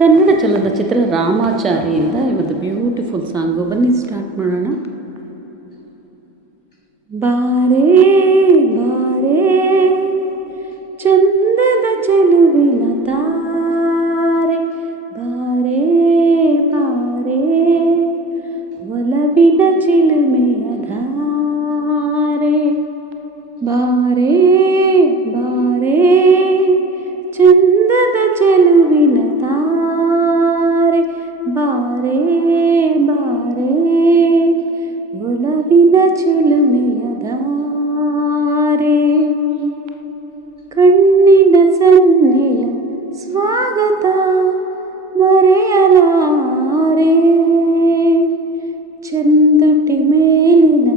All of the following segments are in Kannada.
ಕನ್ನಡ ಚಲನಚಿತ್ರ ರಾಮಾಚಾರಿಯಿಂದ ಇವತ್ತು ಬ್ಯೂಟಿಫುಲ್ ಸಾಂಗು. ಬನ್ನಿ ಸ್ಟಾರ್ಟ್ ಮಾಡೋಣ. ಬಾರೇ ಬಾರೇ ಚಂದದ ಚೆಲುವಿನ ತಾರೆ, ಬಾರೇ ಬಾರೇ ಒಲವಿನ ಚಿಲುಮೆಯ ಧಾರೆ, ಬಾರೇ ಬಾರೇ ಚಂದದ ಚೆಲುವಿನ ತಾರೆ, ಬಾರೇ ಬಾರೇ ಒಲವಿನ ಚಿಲುಮೆಯ ಧಾರೆ. ಕಣ್ಣಿನ ಸನ್ನೆಯ ಸ್ವಾಗತ ಮರೆಯಲಾರೆ, ಚಂದುಟಿ ಮೇಲಿನ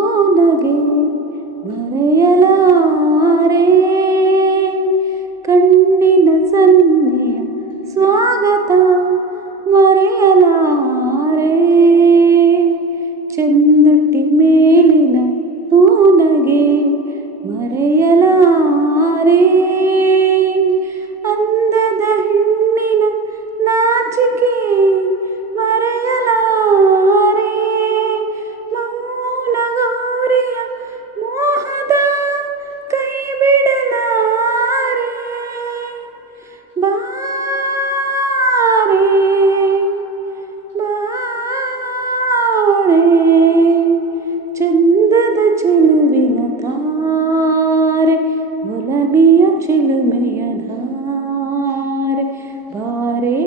ಓನಗೆ ಮರೆಯಲಾರೆ. ಕಣ್ಣಿನ ಸನ್ನೆಯ ಸ್ವಾಗತ ಮರೆಯಲಾರೆ, ಚಂದುಟಿ ಮೇಲಿನ ಓನಗೆ ಮರೆಯಲಾರೆ. ಅಂದದ ಹೆಣ್ಣಿನ ನಾಚಿಕೆ ಮರೆಯಲಾರೆ, ಮೌನ ಗೌರಿಯ ಮೋಹದ ಕೈ ಬಿಡಲಾರೆ. ಬಾರೇ ಬಾರೇ ಚಂದದ ಚೆಲುವಿನ ತಾರೆ, ಒಲವಿಯ ಚಿಲುಮೆಯ ಧಾರೆ, ಬಾರೇ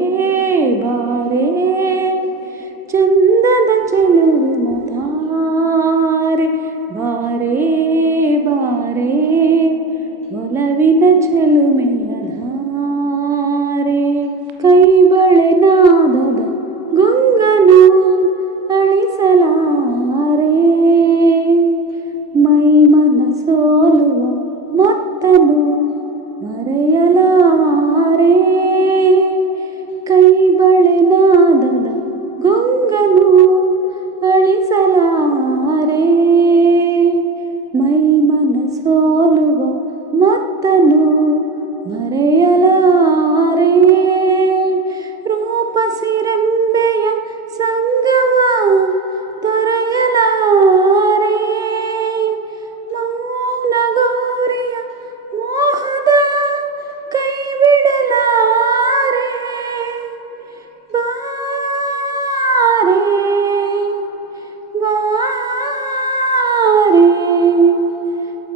ಬಾರೇ ಚಂದದ ಚೆಲುವಿನ ಧಾರೆ, ಬಾರೇ ಬಾರೇ ಒಲವಿನ ಚಿಲುಮೆಯ ಧಾರೆ. ಕೈ ಬಳೆ ನಾದದ ಗುಂಗನು ಅಳಿಸಲಾರೆ, ಮೈ ಮನ ಸೋಲುವ ಮೊತ್ತನು ಮರೆಯಲಾರೆ. ಕೈ ಬಳೆ ನಾದದ ಗುಂಗನು ಅಳಿಸಲಾರೆ, ಮೈ ಮನ ಸೋಲುವ ಮೊತ್ತನು ಮರೆಯಲಾರೆ. ರೂಪಸಿ ರೆಂಬೆಯ ಸಂಗಮ ತೊರೆಯಲಾರೆ, ಮೌನ ಗೌರಿಯ ಮೋಹದ ಕೈ ಬಿಡಲಾರೆ. ಬಾರೇ ಬಾರೇ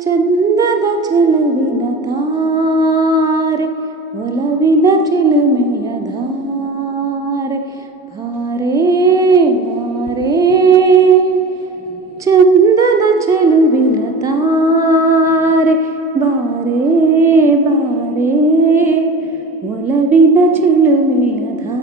ಚಂದದ ಚೆಲುವಿನ ತಾರೆ, ಒಲವಿನ ಚಿಲುಮೆಯ ಧಾರೆ, ಬಾರೇ ಬಾರೇ ಚಂದದ ಚೆಲುವಿನ ತಾರೆ, ಬಾರೇ ಬಾರೇ ಒಲವಿನ ಚಿಲುಮೆಯ ಧಾರೆ.